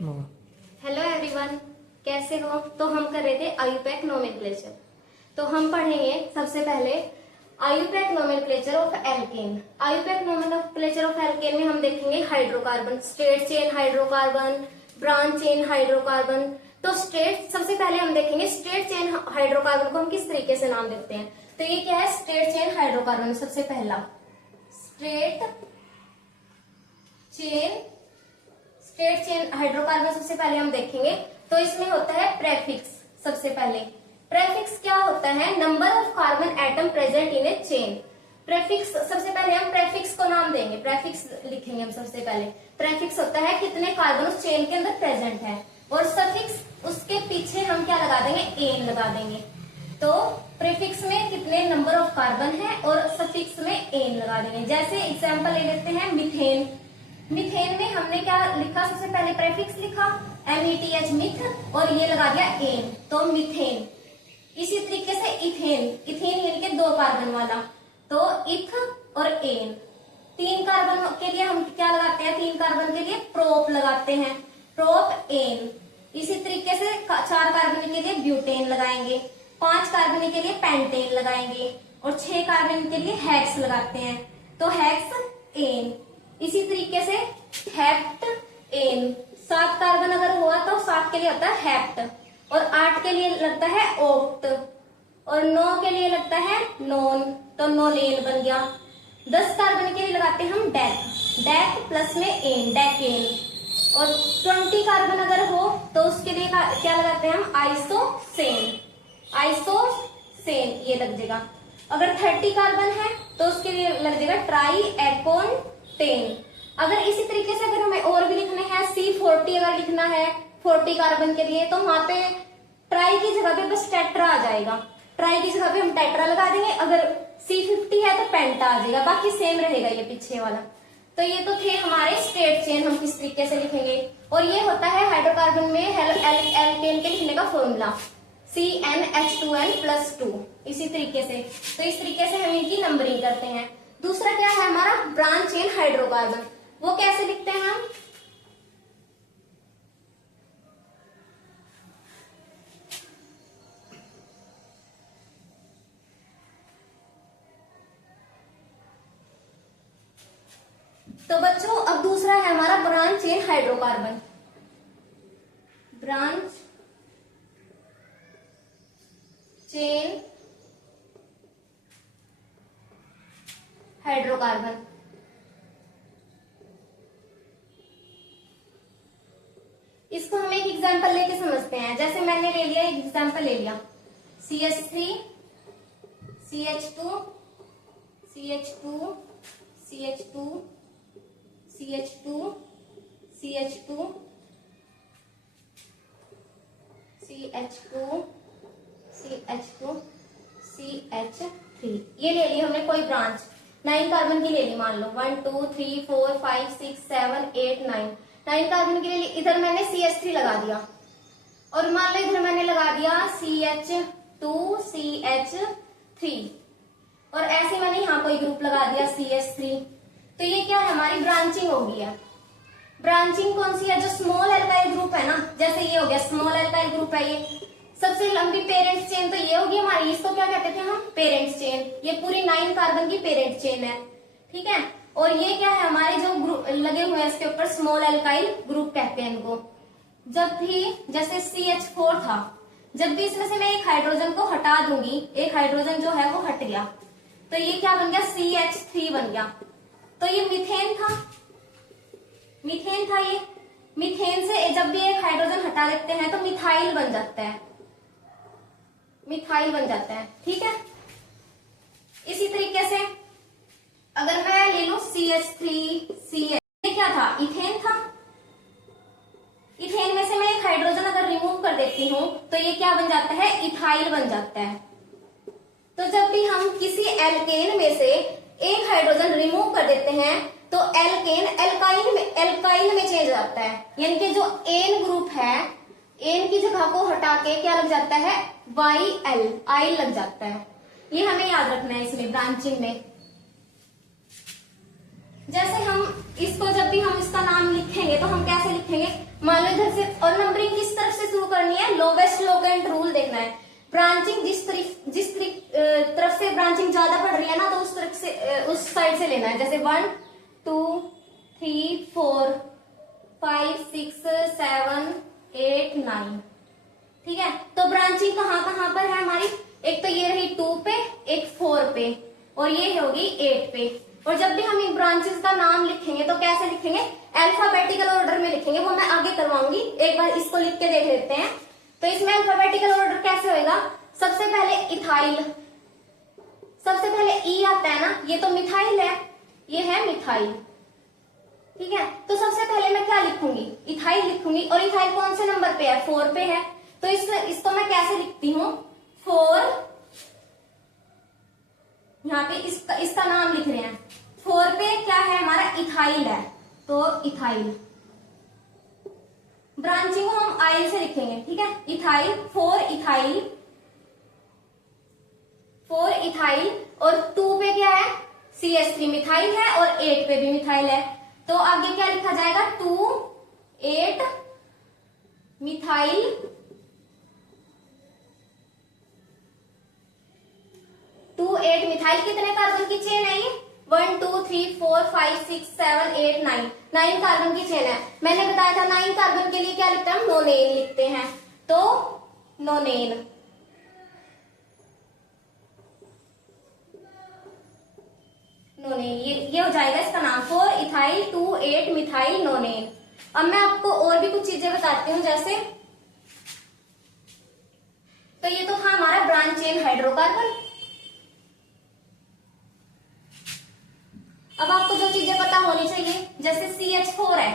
Hello everyone, कैसे हो। तो हम कर रहे थे आयुपैक नोमेनक्लेचर। तो हम पढ़ेंगे सबसे पहले IUPAC nomenclature of alkene. IUPAC nomenclature of alkene में हम देखेंगे hydrocarbon, straight chain hydrocarbon, branch chain hydrocarbon. तो स्ट्रेट सबसे पहले हम देखेंगे स्ट्रेट चेन हाइड्रोकार्बन को हम किस तरीके से नाम देते हैं। तो ये क्या है, स्ट्रेट चेन हाइड्रोकार्बन। सबसे पहला स्ट्रेट चेन हाइड्रोकार्बन सबसे पहले हम देखेंगे। तो इसमें होता है प्रेफिक्स। सबसे पहले प्रेफिक्स क्या होता है, number of carbon atom present in A chain. Prefix सबसे पहले हम प्रेफिक्स को नाम देंगे, प्रेफिक्स लिखेंगे हम सबसे पहले। प्रेफिक्स होता है कितने कार्बन उस चेन के अंदर प्रेजेंट है, और सफिक्स उसके पीछे हम क्या लगा देंगे, एन लगा देंगे। तो प्रीफिक्स में कितने नंबर ऑफ कार्बन है और सफिक्स में एन लगा देंगे। जैसे एग्जांपल ले लेते हैं मीथेन। मीथेन में हमने क्या लिखा, सबसे पहले प्रेफिक्स लिखा METH मिथ, और ये लगा दिया एन, तो मीथेन। इसी तरीके से इथेन, इथेन यानी कि 2 कार्बन वाला, तो इथ और एन। 3 कार्बन के लिए हम क्या लगाते हैं, 3 कार्बन के लिए प्रोप लगाते हैं, प्रोप एन। इसी तरीके से 4 कार्बन के लिए ब्यूटेन लगाएंगे, 5 कार्बन के लिए पेंटेन लगाएंगे, और 6 कार्बन के लिए हेक्स लगाते हैं, तो हेक्स एन। इसी तरीके से हेप्ट एन। 7 कार्बन अगर हुआ तो 7 के लिए होता है हेप्ट, और 8 के लिए लगता है ओक्ट, और 9 के लिए लगता है नॉन, तो नोलेन बन गया। 10 कार्बन के लिए लगाते हैं हम डेक, डेक प्लस में एन, डेकेन। और 20 कार्बन अगर हो तो उसके लिए क्या लगाते हैं हम, आइसोसेन, आइसोसेन ये लग जाएगा। अगर 30 कार्बन है तो उसके लिए लग जाएगा ट्राई एकोन 10। अगर इसी तरीके से अगर हमें और भी लिखने हैं, C40 अगर लिखना है 40 कार्बन के लिए, तो वहां पे ट्राई की जगह पे बस टेट्रा आ जाएगा, ट्राई की जगह पे हम टेट्रा लगा देंगे। अगर C50 है तो पेंटा आ जाएगा, बाकी सेम रहेगा ये पीछे वाला। तो ये तो थे हमारे स्ट्रेट चेन, हम किस तरीके से लिखेंगे। और ये होता है हाइड्रोकार्बन में एल्केन के लिखने का फॉर्मूला CnH2n+2। इसी तरीके से, तो इस तरीके से हम इनकी नंबरिंग करते हैं। दूसरा क्या है हमारा, ब्रांच चेन हाइड्रोकार्बन। वो कैसे लिखते हैं हम, तो बच्चों अब दूसरा है हमारा branch chain hydrocarbon. Branch chain hydrocarbon. इसको हम एक एग्जांपल लेके समझते हैं। जैसे मैंने ले लिया, एक एग्जांपल ले लिया, CH3 CH2 CH2 CH2 CH2 CH2 CH2 CH2 CH3, ये ले ली हमने कोई ब्रांच। 9 कार्बन की ले ली, मान लो 1 2 3 4 5 6 7 8 9 9 कार्बन के लिए इधर मैंने CH3 लगा दिया, और मान लो इधर मैंने लगा दिया CH2 CH3, और ऐसे मैंने यहाँ कोई ग्रुप लगा दिया CH3। तो ये क्या है, हमारी ब्रांचिंग हो गई है। ब्रांचिंग कौन सी है, जो स्मॉल एल्काइल ग्रुप है ना, जैसे ये हो गया स्मॉल एल्काइल ग्रुप है, ये सबसे लंबी पेरेंट्स चेन तो ये होगी हमारी, इसको क्या कहते थे हम, पेरेंट्स चेन। ये पूरी 9 कार्बन की पेरेंट्स चेन है, ठीक है। और ये क्या है, हमारे जो ग्रुप लगे हुए हैं इसके ऊपर, स्मॉल एल्काइल ग्रुप कहते हैं इनको। जब भी जैसे CH4 था, जब भी इसमें से मैं एक हाइड्रोजन को हटा दूंगी, एक हाइड्रोजन जो है वो हट गया, तो ये क्या बन गया, CH3 बन गया। तो ये मीथेन था, मीथेन था ये। मीथेन से जब भी एक हाइड्रोजन हटा देते हैं तो मिथाइल बन जाता है, मिथाइल बन जाता है, ठीक है। इसी तरीके से अगर मैं ले लूं CH3CH, ये क्या था, इथेन था। इथेन में से मैं एक हाइड्रोजन अगर रिमूव कर देती हूं तो ये क्या बन जाता है, इथाइल बन जाता है। तो जब भी हम किसी एल्केन में से एक हाइड्रोजन रिमूव कर देते हैं तो एल्केन एल्काइल में चेंज हो जाता है, यानी कि जो एन ग्रुप है, एन की जगह को हटा के क्या लग जाता है, YL, आई लग जाता है। ये हमें याद रखना है इसमें ब्रांचिंग में। जैसे हम इसको जब भी हम इसका नाम लिखेंगे तो हम कैसे लिखेंगे, लिखेंगे। मान लो इधर से, और नंबरिंग किस तरफ से शुरू करनी है, लोवेस्ट लोकेंट रूल देखना है। ब्रांचिंग जिस तरफ से ब्रांचिंग ज्यादा पड़ रही है ना, तो उस तरफ से उस साइड से लेना है। जैसे 1 2 3 4 5 6 7 8 9, ठीक है। तो ब्रांचिंग कहाँ कहाँ पर है हमारी, एक तो ये रही 2 पे, एक 4 पे, और ये होगी 8 पे। और जब भी हम इन ब्रांचेस का नाम लिखेंगे तो कैसे लिखेंगे, अल्फाबेटिकल ऑर्डर में लिखेंगे, वो मैं आगे करवाऊंगी। एक बार इसको लिख के देख लेते हैं। तो इसमें अल्फाबेटिकल ऑर्डर कैसे होएगा, सबसे पहले इथाइल, सबसे पहले ई आता है ना, ये तो मिथाइल है, ये है मिथाइल, ठीक है। तो सबसे पहले मैं क्या लिखूंगी, इथाइल लिखूंगी। और इथाइल कौन से नंबर पे है, 4 पे है। तो इसको मैं कैसे लिखती हूँ, 4, यहाँ पे इसका नाम लिख रहे हैं। 4 पे क्या है हमारा, इथाइल है, तो इथाइल। ब्रांचिंग को हम आइल से लिखेंगे, ठीक है। Ethyl, 4 ethyl, 4 ethyl. और 2 पे क्या है, CH3 मिथाइल है, और 8 पे भी मिथाइल है। तो आगे क्या लिखा जाएगा, 2 8 मिथाइल, 2 8 मिथाइल। कितने कार्बन की चेन है ये, 1 2 3 4 5 6 7 8 9, 9 कार्बन की चेन है। मैंने बताया था 9 कार्बन के लिए क्या लिखते हैं हम, नोनेन लिखते हैं। तो नोनेन, नोनेन, ये हो जाएगा इसका नाम, 4 इथाइल 2 8 मिथाइल नोनेन। अब मैं आपको और भी कुछ चीजें बताती हूँ, जैसे तो ये तो था हमारा ब्रांच चेन हाइड्रोकार्बन। अब आपको जो चीजें पता होनी चाहिए, जैसे CH4 है,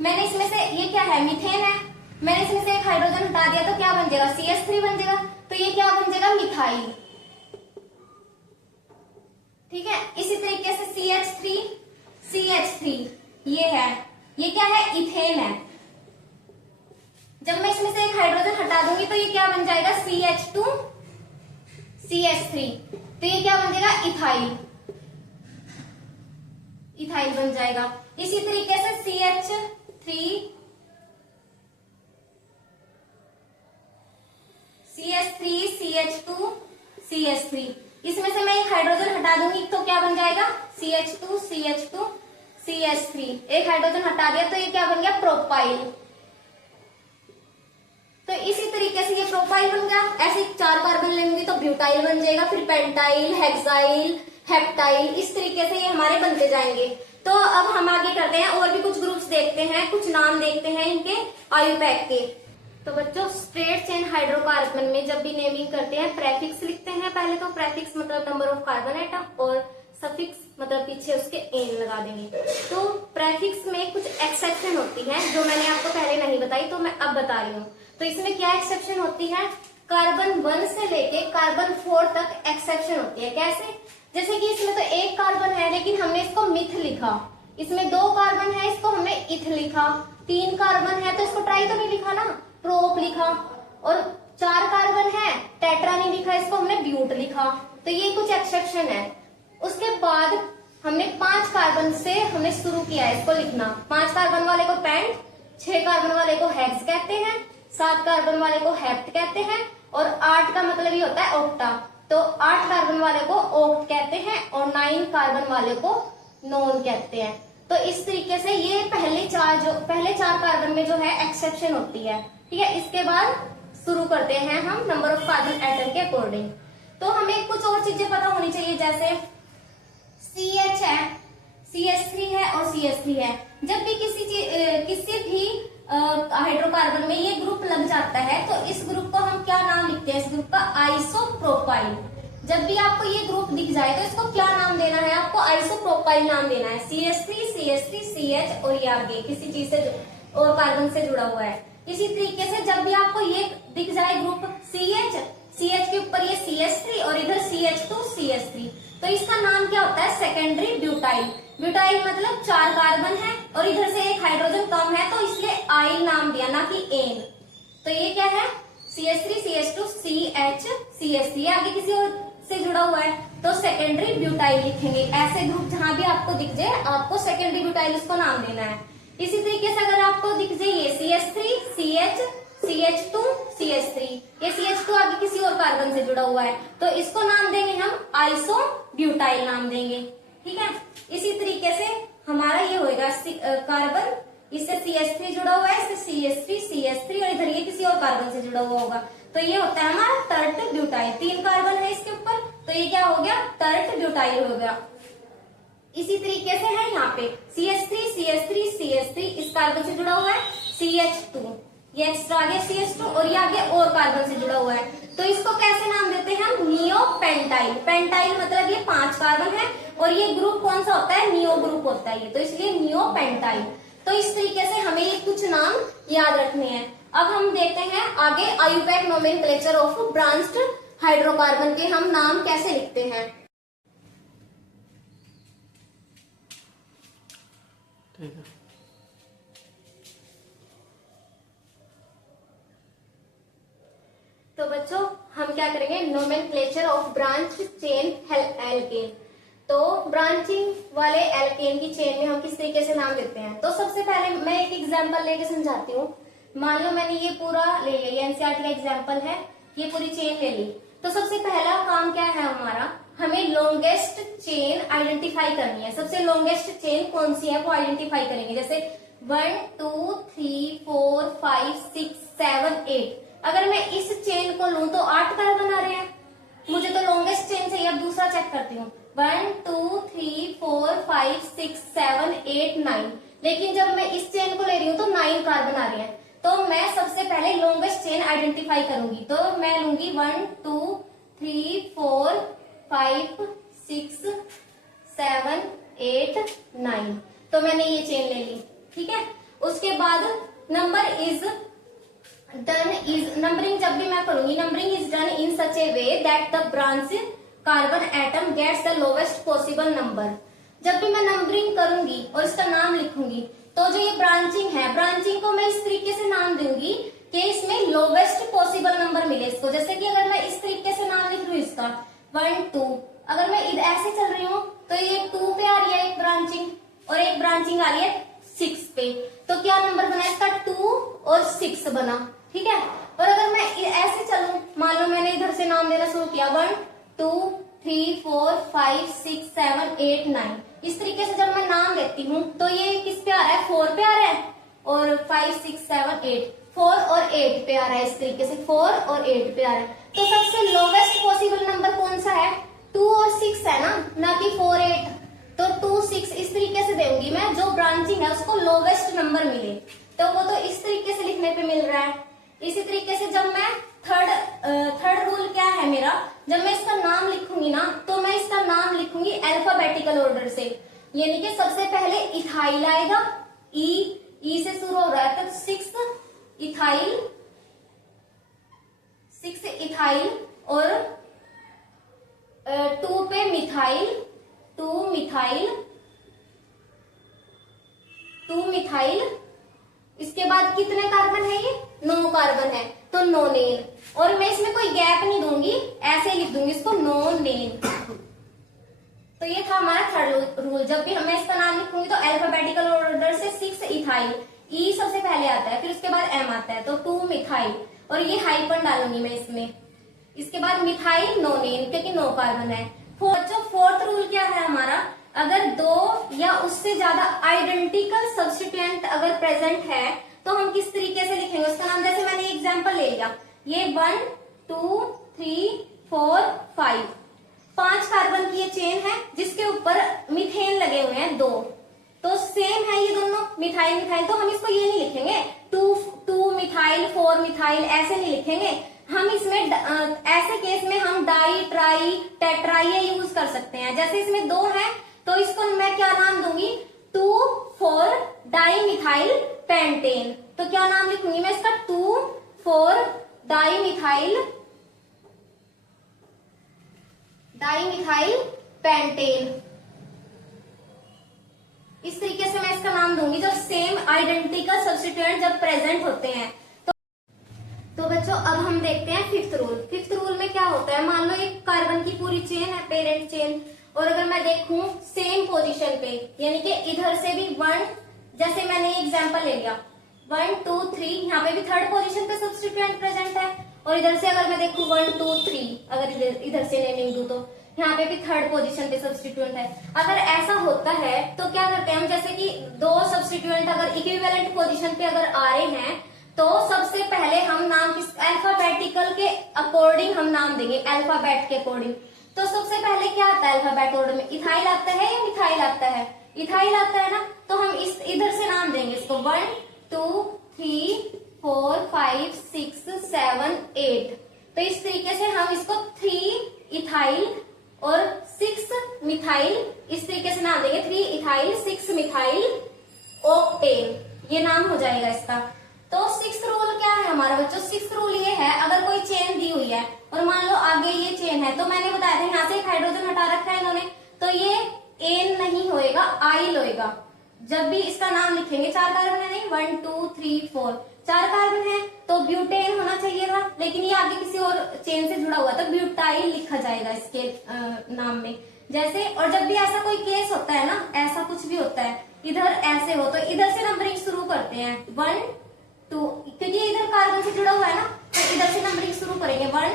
मैंने इसमें से, ये क्या है, मीथेन है, मैंने इसमें से एक हाइड्रोजन हटा दिया तो क्या बन जाएगा, CH3 बन जाएगा। तो ये क्या बन जाएगा, मिथाइल, ठीक है। इसी तरीके से CH3 ये है, ये क्या है, इथेन है। जब मैं इसमें से एक हाइड्रोजन हटा दूंगी तो ये क्या बन जाएगा, CH2 CH3, तो ये क्या बन जाएगा, इथाइल, इथाइल बन जाएगा। इसी तरीके से CH3 CH2 CH3, इसमें से मैं एक हाइड्रोजन हटा दूंगी तो क्या बन जाएगा, CH2 CH3। एक हाइड्रोजन हटा दिया तो ये क्या बन गया, प्रोपाइल। तो इसी तरीके से ये प्रोपाइल बन गया। ऐसे 4 कार्बन लेंगे तो ब्यूटाइल बन जाएगा, फिर पेंटाइल, हेक्साइल, हेप्टाइल, इस तरीके से ये हमारे बनते जाएंगे। तो अब हम आगे करते हैं, और भी कुछ ग्रुप्स देखते हैं, कुछ नाम देखते हैं इनके आयुपैक के। तो बच्चों, स्ट्रेट चेन हाइड्रोकार्बन में जब भी नेमिंग करते हैं प्रेफिक्स लिखते हैं। पहले तो प्रेफिक्स मतलब नंबर ऑफ कार्बन एटम, और सफिक्स मतलब पीछे उसके एन लगा देंगे। तो प्रेफिक्स में कुछ एक्सेप्शन होती है जो मैंने आपको पहले नहीं बताई, तो मैं अब बता रही हूँ। तो इसमें क्या एक्सेप्शन होती है, कार्बन 1 से लेके कार्बन 4 तक एक्सेप्शन होती है। कैसे, जैसे कि इसमें तो 1 कार्बन है लेकिन हमने इसको मिथ लिखा, इसमें 2 कार्बन है इसको हमने इथ लिखा, 3 कार्बन है तो इसको ट्राई तो नहीं लिखा ना, प्रोप लिखा, और 4 कार्बन है टेट्रा नहीं लिखा, इसको हमने ब्यूट लिखा। तो ये कुछ एक्सेप्शन है। उसके बाद हमने 5 कार्बन से हमने शुरू किया है इसको लिखना। 5 कार्बन वाले को पेंट, 6 कार्बन वाले को हेक्स कहते हैं, 7 कार्बन वाले को हेप्ट कहते हैं, और 8 का मतलब ये होता है ऑक्टा। तो 8 कार्बन वाले को ऑक्ट कहते हैं, और 9 कार्बन वाले को नोन कहते हैं। तो इस तरीके से ये पहले 4 कार्बन में जो है एक्सेप्शन होती है, ठीक है। इसके बाद शुरू करते हैं हम नंबर ऑफ कार्बन एटम के अकॉर्डिंग। तो हमें कुछ और चीजें पता होनी चाहिए, जैसे CH है, CH3 है और CH3 है। जब भी किसी भी हाइड्रोकार्बन में ये ग्रुप लग जाता है तो इस ग्रुप को हम क्या नाम लिखते हैं, इस ग्रुप का आइसोप्रोपाइल। जब भी आपको ये ग्रुप दिख जाए तो इसको क्या नाम देना है, आपको आइसोप्रोपाइल नाम देना है। CH3 CH और ये आगे किसी चीज से और कार्बन से जुड़ा हुआ है। इसी तरीके से जब भी आपको ये दिख जाए ग्रुप CH के ऊपर ये CH3 और इधर CH2 CH3, तो इसका नाम क्या होता है, सेकेंडरी ब्यूटाइल। ब्यूटाइल मतलब 4 कार्बन है और इधर से एक हाइड्रोजन कम है तो इसलिए आइल नाम दिया, ना कि एन। तो ये क्या है, CH3 CH2 CH CH3, आगे किसी और से जुड़ा हुआ है तो सेकेंडरी ब्यूटाइल लिखेंगे। ऐसे ग्रुप जहां भी आपको दिख जाए आपको सेकेंडरी ब्यूटाइल इसको नाम देना है। इसी तरीके से अगर आपको दिख जाए CH3 CH CH2 CH3, ये CH2 आगे किसी और कार्बन से जुड़ा हुआ है, तो इसको नाम देंगे हम आइसोब्यूटाइल नाम देंगे। ठीक है, इसी तरीके से हमारा ये होएगा कार्बन, इससे CH3 जुड़ा हुआ है, इससे CH3 और इधर ये किसी और कार्बन से जुड़ा हुआ होगा, तो ये होता है हमारा टर्ट ब्यूटाइल। 3 कार्बन है इसके ऊपर, तो ये क्या हो गया, टर्ट ब्यूटाइल हो गया। इसी तरीके से है यहाँ पे CH3 इस कार्बन से जुड़ा हुआ है, CH2 ये एक्स्ट्रा आ गया CH2, और ये आगे और कार्बन से जुड़ा हुआ है, तो इसको कैसे नाम देते हैं हम, नियोपेंटाइल। पेंटाइल मतलब ये 5 कार्बन है, और ये ग्रुप कौन सा होता है, नियो ग्रुप होता है ये, तो इसलिए नियोपेंटाइल। तो इस तरीके से हमें ये कुछ नाम याद रखने हैं। अब हम देखते हैं आगे IUPAC nomenclature of branched hydrocarbon के हम नाम कैसे लिखते हैं। ठीक है। तो बच्चों हम क्या करेंगे, nomenclature of branch chain alkane. तो ब्रांचिंग वाले एल्केन की चेन में हम किस तरीके से नाम देते हैं। तो सबसे पहले मैं एक एग्जांपल लेके समझाती हूँ। मान लो मैंने ये पूरा ले लिया, ये एनसीईआरटी का एग्जांपल है, ये पूरी चेन ले ली। तो सबसे पहला काम क्या है हमारा, हमें लॉन्गेस्ट चेन आइडेंटिफाई करनी है। सबसे लॉन्गेस्ट चेन कौन सी है वो आइडेंटिफाई करेंगे। जैसे 1 2 3 4 5 6 7 8, अगर मैं इस चेन को लूं तो 8 कार्बन आ रहे हैं, मुझे तो लॉन्गेस्ट चेन चाहिए। अब दूसरा चेक करती हूँ, 1 2 3 4 5 6 7 8 9, लेकिन जब मैं इस चेन को ले रही हूँ तो 9 कार्बन आ रहे हैं। तो मैं सबसे पहले लॉन्गेस्ट चेन आइडेंटिफाई करूंगी, तो मैं लूंगी 1 2 3 4 5 6 7 8 9, तो मैंने ये चेन ले ली। ठीक है, उसके बाद number is done is numbering जब भी मैं करूंगी, numbering is done in such a way that the branch carbon atom gets the lowest possible number. जब भी मैं नंबरिंग करूंगी और इसका नाम लिखूंगी, तो जो ये ब्रांचिंग है, ब्रांचिंग को मैं इस तरीके से नाम दूंगी कि इसमें लोवेस्ट पॉसिबल नंबर मिले इसको। जैसे कि अगर मैं इस तरीके से नाम लिख लूं इसका 1 2, अगर मैं ऐसे चल रही हूँ तो ये 2 पे आ रही है एक ब्रांचिंग, और एक ब्रांचिंग आ रही है 6 पे, तो क्या नंबर बना इसका 2 और 6 बना। ठीक है, और अगर मैं ऐसे चलूं, मान लो मैंने इधर से नाम देना शुरू किया 1 2 3 4 5 6 7 8 9, इस तरीके से जब मैं नाम देती हूँ तो ये किस पे आ रहा है, 4 पे आ रहा है, और 5 6 7 8 4 और 8 पे आ रहा है। इस तरीके से 4 और 8 पे आ रहा है। तो सबसे लोवेस्ट पॉसिबल नंबर कौन सा है, 2 और 6 है ना कि 4 8, तो 2 6 इस तरीके से देंगी मैं, जो ब्रांचिंग है उसको लोवेस्ट नंबर मिले, तो वो तो इस तरीके से लिखने पे मिल रहा है। इसी तरीके से जब मैं थर्ड रूल क्या है मेरा, जब मैं इसका नाम लिखूंगी ना, तो मैं इसका नाम लिखूंगी अल्फाबेटिकल ऑर्डर से, यानी कि सबसे पहले इथाइल आएगा, ई से शुरू हो रहा है, तो 6 इथाइल और 2 पे मिथाइल, 2 मिथाइल। इसके बाद कितने कार्बन है, ये 9 कार्बन है, तो नोनेन, और मैं इसमें कोई गैप नहीं दूंगी, ऐसे लिख दूंगी इसको नोनेन। तो ये था हमारा थर्ड रूल। जब भी मैं इसका नाम लिखूंगी तो अल्फाबेटिकल ऑर्डर से 6 इथाइल, ई सबसे पहले आता है, फिर उसके बाद एम आता है, तो 2 मिथाइल, और ये हाइफन डालूंगी मैं इसमें। इसके बाद मिथाइल नोनेन, क्योंकि 9 कार्बन है। फोर्थ रूल क्या है हमारा, अगर 2 या उससे ज्यादा आइडेंटिकल सब्स्टिट्यूएंट अगर प्रेजेंट है तो हम किस तरीके से लिखेंगे उसका नाम। जैसे मैंने एग्जांपल ले लिया, ये 1 2 3 4 5 कार्बन की ये चेन है जिसके ऊपर मीथेन लगे हुए हैं 2, तो सेम है ये दोनों मिथाइल, तो हम इसको ये नहीं लिखेंगे 2 मिथाइल 4 मिथाइल, ऐसे नहीं लिखेंगे हम। इसमें ऐसे केस में हम डाई ट्राई टेट्रा ये यूज कर सकते हैं। जैसे इसमें 2 है तो इसको मैं क्या नाम दूंगी, 2,4 डाई मिथाइल पेंटेन, तो क्या नाम लिखूंगी मैं इसका 2,4 डाई मिथाइल पेंटेन। इस तरीके से मैं इसका नाम दूंगी जब सेम आइडेंटिकल सब्स्टिट्यूएंट जब प्रेजेंट होते हैं। तो बच्चों अब हम देखते हैं फिफ्थ रूल में क्या होता है। मान लो एक कार्बन की पूरी चेन है, पेरेंट चेन, और अगर मैं देखूं सेम पोजीशन पे, यानी कि इधर से भी 1, जैसे मैंने एग्जांपल ले लिया 1 2 3, यहाँ पे भी थर्ड पोजीशन पे सब्स्टिट्यूएंट प्रेजेंट है। और इधर से अगर मैं देखूं 1 2 3, अगर इधर से नेमिंग दूं तो यहाँ पे भी थर्ड पोजीशन पे सब्स्टिट्यूएंट है। अगर ऐसा होता है तो क्या करते हैं हम, जैसे कि दो सब्स्टिट्यूएंट अगर इक्विवेलेंट पोजीशन पे अगर आ रहे हैं तो सबसे पहले हम नाम किस अल्फाबेटिकल के अकॉर्डिंग हम नाम देंगे, अल्फाबेट के अकॉर्डिंग। तो सबसे पहले क्या आता है अल्फाबेट ऑर्डर में, इथाइल आता है या मिथाइल आता है, इथाइल आता है ना। तो हम इस इधर से नाम देंगे इसको 1 2 3 4 5 6 7 8। तो इस तरीके से हम इसको 3 इथाइल और 6 मिथाइल, इस तरीके से नाम देंगे 3 इथाइल 6 मिथाइल ऑक्टेन, ये नाम हो जाएगा इसका। तो 6th रूल क्या है हमारा बच्चों, 6th रूल ये है, अगर कोई चेन दी हुई है और मान लो आगे ये चेन है, तो मैंने बताया था यहाँ से एक हाइड्रोजन हटा रखा है इन्होंने, तो ये एन नहीं होएगा, आइल होएगा। जब भी इसका नाम लिखेंगे, 4 कार्बन है नहीं, 1 2 3 4, 4 कार्बन है तो ब्यूटेन होना चाहिए था, लेकिन ये आगे किसी और चेन से जुड़ा हुआ तो ब्यूटाइल लिखा जाएगा इसके नाम में। जैसे, और जब भी ऐसा कोई केस होता है ना, ऐसा कुछ भी होता है, इधर ऐसे हो तो इधर से नंबरिंग शुरू करते हैं 1 2, क्योंकि इधर कार्बन से जुड़ा हुआ है ना, तो इधर से नंबरिंग शुरू करेंगे 1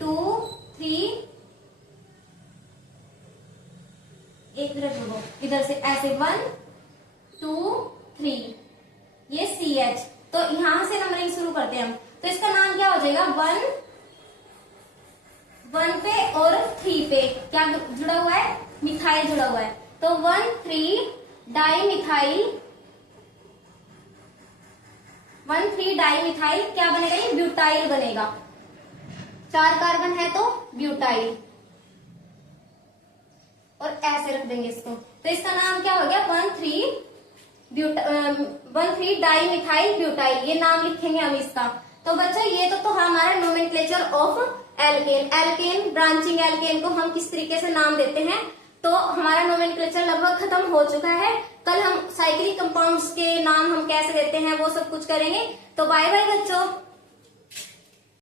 2 3, एक मिनट रुको, इधर से ऐसे 1 2 3, ये CH, तो यहां से नंबरिंग शुरू करते हैं हम। तो इसका नाम क्या हो जाएगा, 1 पे और 3 पे क्या जुड़ा हुआ है, मिथाइल जुड़ा हुआ है, तो 1 3 डाई मिथाइल, 1 3 डाई मिथाइल क्या बनेगा, ये ब्यूटाइल बनेगा। 4 कार्बन है तो ब्यूटाइल, और ऐसे रख देंगे इसको, तो इसका नाम क्या हो गया 1 3 डाई मिथाइल ब्यूटाइल, ये नाम लिखेंगे हम इसका। तो बच्चों ये तो हमारा nomenclature of alkane. Alkane, branching alkane को हम किस तरीके से नाम देते हैं, तो हमारा नोमेनक्लेचर लगभग खत्म हो चुका है। कल हम साइक्लिक कंपाउंड्स के नाम हम कैसे देते हैं वो सब कुछ करेंगे। तो बाय बाय बच्चों।